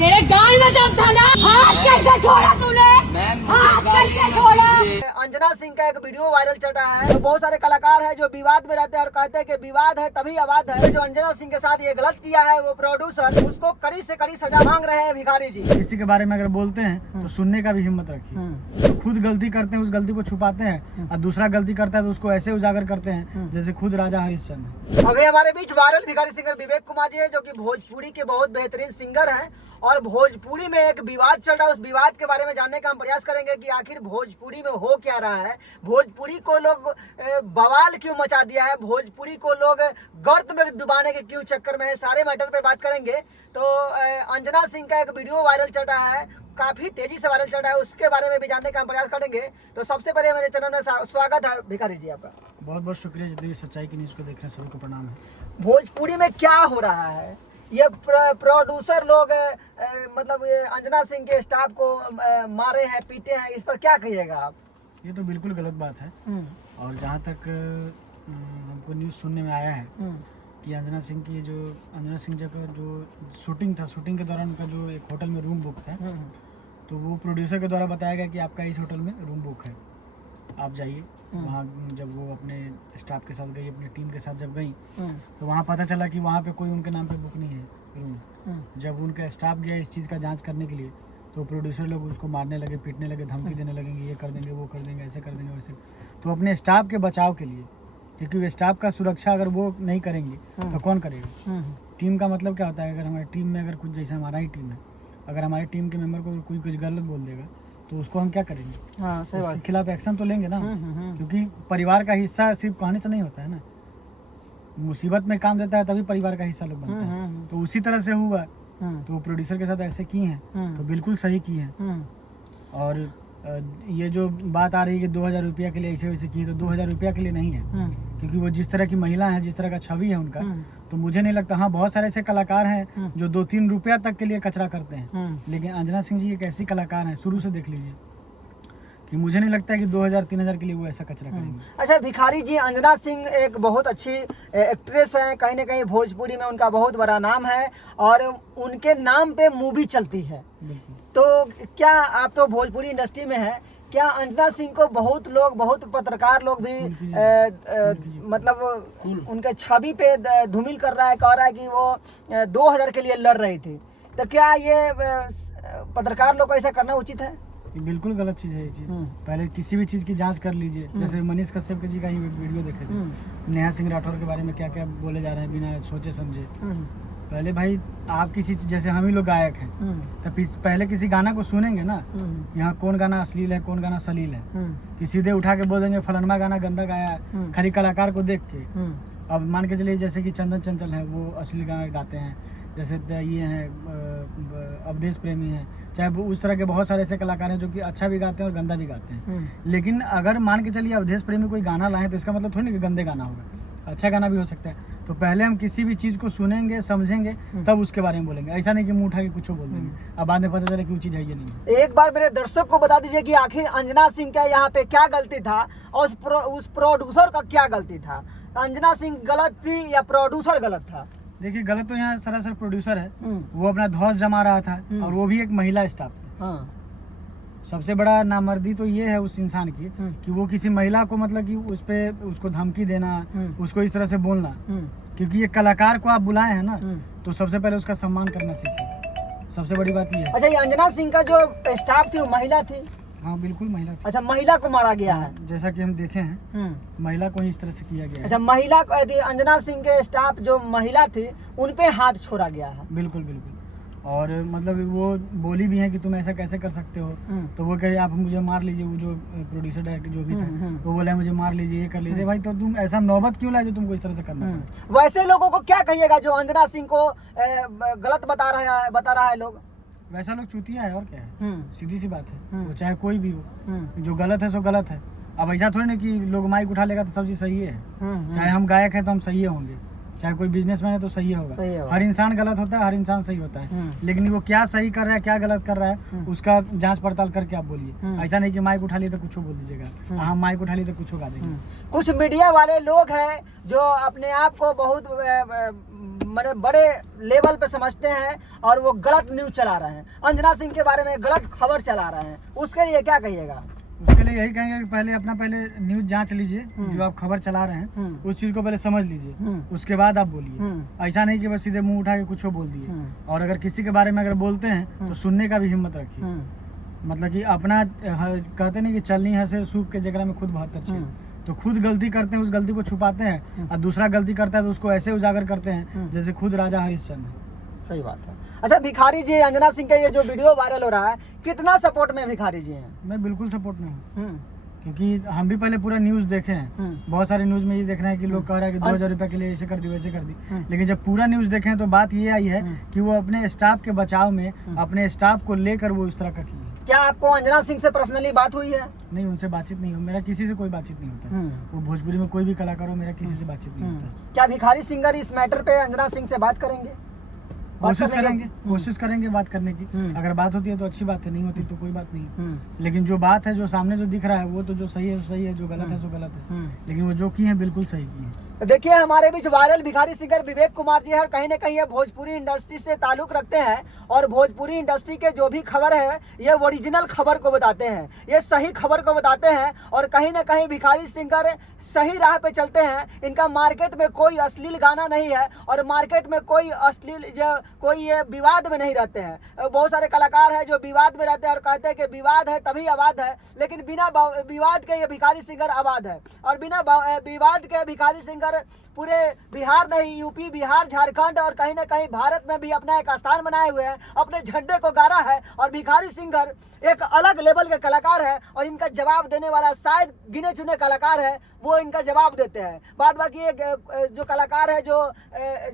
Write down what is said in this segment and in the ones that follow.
तेरे गाल में दम था ना, हाथ कैसे छोड़ा तूने? हाथ कैसे छोड़ा? अंजना सिंह का एक वीडियो वायरल चल रहा है। तो बहुत सारे कलाकार हैं जो विवाद में रहते हैं और कहते हैं कि विवाद है तभी आवाज है। जो अंजना सिंह के साथ ये गलत किया है वो प्रोड्यूसर, उसको कड़ी से कड़ी सजा मांग रहे हैं भिखारी जी। किसी के बारे में अगर बोलते हैं तो सुनने का भी हिम्मत रखिए। तो खुद गलती करते हैं उस गलती को छुपाते हैं और दूसरा गलती करता है तो उसको ऐसे उजागर करते हैं जैसे खुद राजा हरिश्चंद्र। अभी हमारे बीच वायरल भिखारी सिंगर विवेक कुमार जी है जो कि भोजपुरी के बहुत बेहतरीन सिंगर हैं और भोजपुरी में एक विवाद चल रहा है। उस विवाद के बारे में जानने का हम प्रयास करेंगे कि आखिर भोजपुरी में हो क्या रहा है, भोजपुरी को लोग बवाल क्यों मचा दिया है, भोजपुरी को लोग गर्त में डुबाने के क्यों चक्कर में है। सारे मैटर पे बात करेंगे। तो अंजना सिंह का एक वीडियो वायरल चल रहा है, काफी तेजी से वायरल चल रहा है, उसके बारे में भी जानने का हम प्रयास करेंगे। तो सबसे पहले मेरे चैनल में स्वागत है भिखारी जी आपका। बहुत बहुत शुक्रिया। जितनी भी सच्चाई की न्यूज़ को देख रहे हैं सभी को प्रणाम है। भोजपुरी में क्या हो रहा है, ये प्रोड्यूसर लोग मतलब ये अंजना सिंह के स्टाफ को मारे हैं, पीटे हैं, इस पर क्या कहिएगा आप? ये तो बिल्कुल गलत बात है। और जहाँ तक हमको न्यूज़ सुनने में आया है कि अंजना सिंह जी का जो शूटिंग था, शूटिंग के दौरान उनका जो एक होटल में रूम बुक था, तो वो प्रोड्यूसर के द्वारा बताया गया कि आपका इस होटल में रूम बुक है, आप जाइए। वहाँ जब वो अपने स्टाफ के साथ गई, अपनी टीम के साथ जब गई तो वहाँ पता चला कि वहाँ पे कोई उनके नाम पे बुक नहीं है रूम। जब उनका स्टाफ गया इस चीज़ का जांच करने के लिए तो प्रोड्यूसर लोग उसको मारने लगे, पीटने लगे, धमकी देने लगेंगे, ये कर देंगे, वो कर देंगे, ऐसे कर देंगे, वैसे। तो अपने स्टाफ के बचाव के लिए, क्योंकि वो स्टाफ का सुरक्षा अगर वो नहीं करेंगे तो कौन करेगा? टीम का मतलब क्या होता है? अगर हमारी टीम में अगर कुछ, जैसे हमारा ही टीम है, अगर हमारे टीम के मेंबर को कोई कुछ गलत बोल देगा तो उसको हम क्या करेंगे? हाँ, सही बात। उसके खिलाफ एक्शन तो लेंगे ना। क्योंकि परिवार का हिस्सा सिर्फ कहने से नहीं होता है ना, मुसीबत में काम देता है तभी परिवार का हिस्सा लोग बनता है। तो उसी तरह से हुआ। तो प्रोड्यूसर के साथ ऐसे की हैं तो बिल्कुल सही की हैं। और ये जो बात आ रही है कि 2000 रुपया के लिए ऐसे वैसे की, तो 2000 रुपया के लिए नहीं है, क्योंकि वो जिस तरह की महिला है, जिस तरह का छवि है उनका, तो मुझे नहीं लगता। हाँ, बहुत सारे ऐसे कलाकार हैं जो 2-3 रुपया तक के लिए कचरा करते हैं, लेकिन अंजना सिंह जी एक ऐसी कलाकार हैं, शुरू से देख लीजिए, कि मुझे नहीं लगता है कि 2000-3000 के लिए वो ऐसा कचरा करेंगे। अच्छा भिखारी जी, अंजना सिंह एक बहुत अच्छी एक्ट्रेस हैं, कहीं ना कहीं भोजपुरी में उनका बहुत बड़ा नाम है और उनके नाम पे मूवी चलती है। तो क्या आप तो भोजपुरी इंडस्ट्री में है, क्या अंजना सिंह को बहुत लोग, बहुत पत्रकार लोग भी मतलब उनके छवि पे धूमिल कर रहा है, कह रहा है कि वो 2000 के लिए लड़ रही थी, तो क्या ये पत्रकार लोग को ऐसा करना उचित है? ये बिल्कुल गलत चीज़ है ये चीज़। पहले किसी भी चीज़ की जांच कर लीजिए। जैसे मनीष कश्यप जी का ही वीडियो देखे थे, नेहा सिंह राठौर के बारे में क्या क्या बोले जा रहे हैं बिना सोचे समझे। पहले भाई आप किसी चीज, जैसे हम ही लोग गायक हैं, तो पहले किसी गाना को सुनेंगे ना, यहाँ कौन गाना अश्लील है, कौन गाना सलील है, कि सीधे उठा के बोल देंगे फलाना गाना गंदा गाया है, खाली कलाकार को देख के। अब मान के चलिए जैसे कि चंदन चंचल है, वो अश्लील गाना गाते हैं, जैसे ये हैं अवधेश प्रेमी हैं, चाहे वो उस तरह के बहुत सारे ऐसे कलाकार हैं जो कि अच्छा भी गाते हैं और गंदा भी गाते हैं। लेकिन अगर मान के चलिए अवधेश प्रेमी कोई गाना लाए तो इसका मतलब थोड़ी नहीं कि गंदे गाना होगा, अच्छा गाना भी हो सकता है। तो पहले हम किसी भी चीज़ को सुनेंगे, समझेंगे, तब उसके बारे में बोलेंगे। ऐसा नहीं कि मुंह उठा के कुछ बोल देंगे, अब बाद में पता चले कि वो चीज़ है ये नहीं। एक बार मेरे दर्शक को बता दीजिए कि आखिर अंजना सिंह का यहाँ पे क्या गलती था और उस प्रोड्यूसर का क्या गलती था? अंजना सिंह गलत थी या प्रोड्यूसर गलत था? देखिए, गलत तो यहाँ सरासर प्रोड्यूसर है, वो अपना धौस जमा रहा था और वो भी एक महिला स्टाफ। सबसे बड़ा नामर्दी तो ये है उस इंसान की कि वो किसी महिला को, मतलब कि उसको धमकी देना, उसको इस तरह से बोलना। क्योंकि ये कलाकार को आप बुलाए हैं ना, तो सबसे पहले उसका सम्मान करना सीखिए, सबसे बड़ी बात ये है। अच्छा, ये अंजना सिंह का जो स्टाफ थी वो महिला थी? हाँ बिल्कुल महिला थी। अच्छा, महिला को मारा गया है, जैसा कि हम देखे हैं, महिला को इस तरह से किया गया है। अच्छा, महिला को, अंजना सिंह के स्टाफ जो महिला थी उन पे हाथ छोड़ा गया है? बिल्कुल बिल्कुल। और मतलब वो बोली भी है कि तुम ऐसा कैसे कर सकते हो, तो वो कहे आप मुझे मार लीजिए। वो जो प्रोड्यूसर डायरेक्टर जो भी था वो बोला मुझे मार लीजिए, ये कर लीजिए। भाई तो तुम ऐसा नौबत क्यों लाए जो तुमको इस तरह से करना है? वैसे लोगों को क्या कहिएगा जो अंजना सिंह को गलत बता रहा है लोग? वैसा लोग चूतिया है और क्या है, सीधी सी बात है। वो चाहे कोई भी हो, जो गलत है सो गलत है। अब ऐसा थोड़ी ना कि लोग माइक उठा लेगा तो सब चीज सही है। चाहे हम गायक हैं तो हम सही होंगे, चाहे कोई बिजनेसमैन है तो सही होगा। हर इंसान गलत होता है, हर इंसान सही होता है, लेकिन वो क्या सही कर रहा है, क्या गलत कर रहा है, उसका जांच पड़ताल करके आप बोलिए। ऐसा नहीं कि माइक उठा लिए तो कुछ बोल दीजिएगा, हम माइक उठा लिए तो कुछ गा देंगे। कुछ मीडिया वाले लोग हैं जो अपने आप को बहुत मैंने बड़े लेवल पे समझते हैं और वो गलत न्यूज चला रहे हैं, अंजना सिंह के बारे में गलत खबर चला रहे हैं, उसके लिए क्या कहिएगा? उसके लिए यही कहेंगे कि पहले न्यूज जांच लीजिए, जो आप खबर चला रहे हैं उस चीज को पहले समझ लीजिए, उसके बाद आप बोलिए। ऐसा नहीं कि बस सीधे मुंह उठा के कुछ बोल दिए। और अगर किसी के बारे में अगर बोलते हैं तो सुनने का भी हिम्मत रखिए। मतलब कि अपना कहते नहीं कि चलनी हंसे सूख के जगह में खुद 72 छे, तो खुद गलती करते हैं उस गलती को छुपाते हैं, और दूसरा गलती करता है तो उसको ऐसे उजागर करते हैं जैसे खुद राजा हरिश्चंद्र है। सही बात है। अच्छा भिखारी जी, अंजना सिंह का ये जो वीडियो वायरल हो रहा है, कितना सपोर्ट में भिखारी जी हैं? मैं बिल्कुल सपोर्ट में हूँ, क्योंकि हम भी पहले पूरा न्यूज देखे हैं। बहुत सारे न्यूज में ये देख रहे हैं कि लोग कह रहे हैं कि 2000 रुपए के लिए ऐसे कर दी वैसे कर दी, लेकिन जब पूरा न्यूज देखें तो बात ये आई है कि वो अपने स्टाफ के बचाव में अपने स्टाफ को लेकर वो इस तरह का किया। क्या आपको अंजना सिंह से पर्सनली बात हुई है? नहीं, उनसे बातचीत नहीं हो, मेरा किसी से कोई बातचीत नहीं होता। वो भोजपुरी में कोई भी कलाकार हो, मेरा किसी से बातचीत नहीं होता। क्या भिखारी सिंगर इस मैटर पे अंजना सिंह से बात करेंगे? कोशिश करेंगे बात करने की। अगर बात होती है तो अच्छी बात है, नहीं होती तो कोई बात नहीं। लेकिन जो बात है, जो सामने जो दिख रहा है, वो तो जो सही है सही है, जो गलत है सो गलत है। लेकिन वो जो की है बिल्कुल सही की है। देखिए हमारे बीच वायरल भिखारी सिंगर विवेक कुमार जी है, कहीं ना कहीं ये भोजपुरी इंडस्ट्री से ताल्लुक रखते हैं और भोजपुरी इंडस्ट्री के जो भी खबर है ये ओरिजिनल खबर को बताते हैं, ये सही खबर को बताते हैं। और कहीं ना कहीं भिखारी सिंगर सही राह पे चलते हैं। इनका मार्केट में कोई अश्लील गाना नहीं है और मार्केट में कोई अश्लील कोई ये विवाद में नहीं रहते हैं। बहुत सारे कलाकार हैं जो विवाद में रहते हैं और कहते हैं कि विवाद है तभी आबाद है, लेकिन बिना विवाद के ये भिखारी सिंगर आबाद है। और बिना विवाद के भिखारी सिंगर पूरे बिहार नहीं, यूपी, बिहार, झारखंड और कहीं ना कहीं भारत में भी अपना एक स्थान बनाए हुए हैं, अपने झंडे को गाड़ा है। और भिखारी सिंगर एक अलग लेवल के कलाकार है और इनका जवाब देने वाला शायद गिने चुने कलाकार है, वो इनका जवाब देते हैं। बाद बाकी जो कलाकार है जो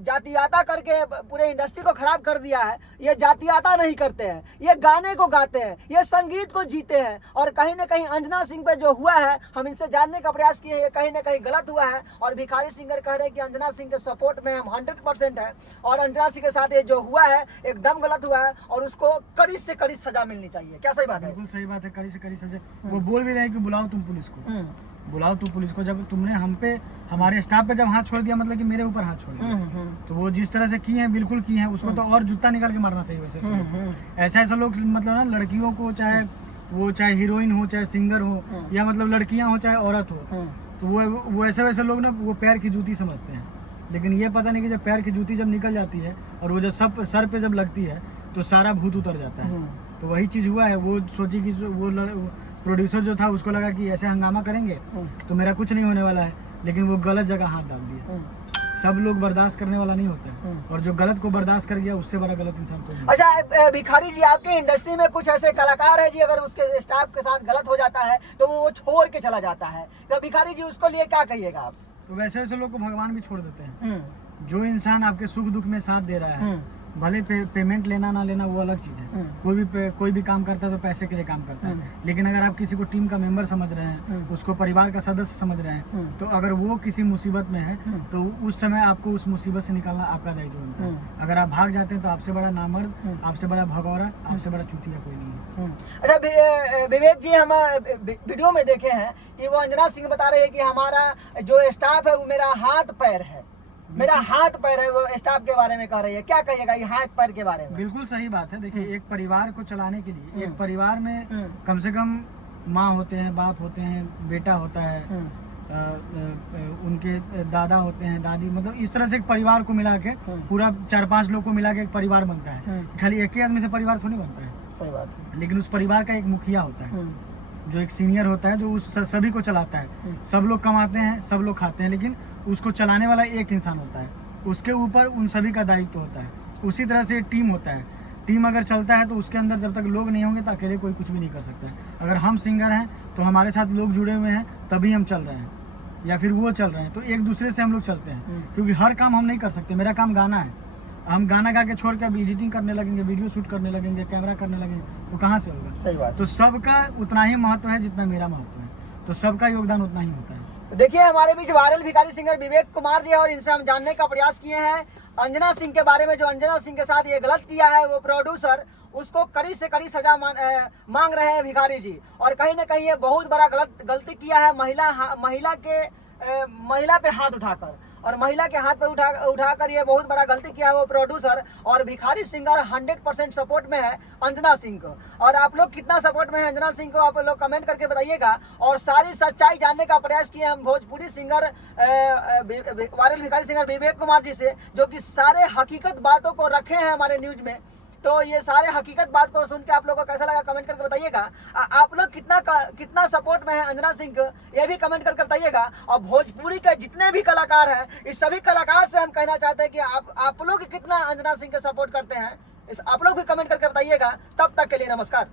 जातियाता करके पूरे इंडस्ट्री को खराब कर दिया है, ये जातियाता नहीं करते हैं, ये गाने को गाते हैं, ये संगीत को जीते हैं। और कहीं ना कहीं अंजना सिंह पे जो हुआ है, हम इनसे जानने का प्रयास किए, ये कहीं ना कहीं गलत हुआ है। और भिखारी सिंगर कह रहे हैं कि अंजना सिंह के सपोर्ट में हम 100% है और अंजना सिंह के साथ ये जो हुआ है एकदम गलत हुआ है और उसको कड़ी से कड़ी सजा मिलनी चाहिए। क्या सही बात है? बिल्कुल सही बात है, कड़ी से कड़ी सजा। वो बोल भी रहे हैं कि बुलाओ तुम पुलिस को, बुलाओ तुम पुलिस को। जब तुमने हम पे, हमारे स्टाफ पे जब हाथ छोड़ दिया, मतलब कि मेरे ऊपर हाथ छोड़ दिया, तो वो जिस तरह से की है बिल्कुल की है, उसको तो और जूता निकाल के मारना चाहिए वैसे। ऐसा लोग मतलब ना, लड़कियों को चाहे हीरोइन हो, चाहे सिंगर हो, या मतलब लड़कियां हो चाहे औरत हो, तो वो ऐसे वैसे लोग ना वो पैर की जूती समझते हैं। लेकिन ये पता नहीं कि जब पैर की जूती जब निकल जाती है और वो जब सर पे जब लगती है तो सारा भूत उतर जाता है। तो वही चीज हुआ है। वो सोची कि वो प्रोड्यूसर जो था उसको लगा कि ऐसे हंगामा करेंगे तो मेरा कुछ नहीं होने वाला है, लेकिन वो गलत जगह हाथ डाल दिया। सब लोग बर्दाश्त करने वाला नहीं होता है, और जो गलत को बर्दाश्त कर गया उससे बड़ा गलत इंसान कोई नहीं। अच्छा भिखारी जी, आपके इंडस्ट्री में कुछ ऐसे कलाकार है जी, अगर उसके स्टाफ के साथ गलत हो जाता है तो वो छोड़ के चला जाता है, तो भिखारी जी उसको लिए क्या कहिएगा आप? तो वैसे लोग को भगवान भी छोड़ देते हैं। जो इंसान आपके सुख दुख में साथ दे रहा है, भले पेमेंट लेना ना लेना वो अलग चीज है। कोई भी काम करता है तो पैसे के लिए काम करता है, लेकिन अगर आप किसी को टीम का मेंबर समझ रहे हैं, उसको परिवार का सदस्य समझ रहे हैं, तो अगर वो किसी मुसीबत में है तो उस समय आपको उस मुसीबत से निकालना आपका दायित्व बनता है। अगर आप भाग जाते हैं तो आपसे बड़ा नामर्द, आपसे बड़ा भगौरा, आपसे बड़ा चूतिया कोई नहीं है। अच्छा विवेक जी, हम वीडियो में देखे हैं कि वो अंजना सिंह बता रहे हैं कि हमारा जो स्टाफ है वो मेरा हाथ पैर है, मेरा हाथ पैर है। वो स्टाफ के बारे में कह रही है, क्या कहिएगा ये हाथ पैर के बारे में? बिल्कुल सही बात है। देखिए, एक परिवार को चलाने के लिए, एक परिवार में कम से कम माँ होते हैं, बाप होते हैं, बेटा होता है, उनके दादा होते हैं, दादी, मतलब इस तरह से एक परिवार को मिला के पूरा 4-5 लोग को मिला के एक परिवार बनता है। खाली एक ही आदमी से परिवार थोड़ी बनता है। सही बात है। लेकिन उस परिवार का एक मुखिया होता है, जो एक सीनियर होता है, जो उस सभी को चलाता है। सब लोग कमाते हैं, सब लोग खाते हैं, लेकिन उसको चलाने वाला एक इंसान होता है, उसके ऊपर उन सभी का दायित्व होता है। उसी तरह से टीम होता है। टीम अगर चलता है तो उसके अंदर जब तक लोग नहीं होंगे तो अकेले कोई कुछ भी नहीं कर सकता है। अगर हम सिंगर हैं तो हमारे साथ लोग जुड़े हुए हैं, तभी हम चल रहे हैं, या फिर वो चल रहे हैं, तो एक दूसरे से हम लोग चलते हैं। क्योंकि हर काम हम नहीं कर सकते। मेरा काम गाना है, हम गाना गा के छोड़ के अब एडिटिंग करने लगेंगे, वीडियो शूट करने लगेंगे, कैमरा करने लगेंगे, तो कहाँ से होगा? सही बात। तो सबका उतना ही महत्व है जितना मेरा महत्व है, तो सबका योगदान उतना ही होता है। देखिए हमारे बीच वायरल भिखारी सिंगर विवेक कुमार जी, और इनसे हम जानने का प्रयास किए हैं अंजना सिंह के बारे में। जो अंजना सिंह के साथ ये गलत किया है, वो प्रोड्यूसर, उसको कड़ी से कड़ी सजा मांग रहे हैं भिखारी जी। और कहीं ना कहीं ये बहुत बड़ा गलती किया है महिला पे हाथ उठाकर। और महिला के हाथ पे उठाकर ये बहुत बड़ा गलती किया है वो प्रोड्यूसर। और भिखारी सिंगर 100% सपोर्ट में है अंजना सिंह को। और आप लोग कितना सपोर्ट में है अंजना सिंह को आप लोग कमेंट करके बताइएगा। और सारी सच्चाई जानने का प्रयास किए हम भोजपुरी सिंगर वायरल भिखारी सिंगर विवेक कुमार जी से, जो कि सारे हकीकत बातों को रखे हैं हमारे न्यूज में। तो ये सारे हकीकत बात को सुन के आप लोगों को कैसा लगा कमेंट करके बताइएगा। आप लोग कितना सपोर्ट में है अंजना सिंह को ये भी कमेंट करके बताइएगा। और भोजपुरी के जितने भी कलाकार हैं इस सभी कलाकार से हम कहना चाहते हैं कि आप लोग कितना अंजना सिंह के सपोर्ट करते हैं, इस आप लोग भी कमेंट करके बताइएगा। तब तक के लिए नमस्कार।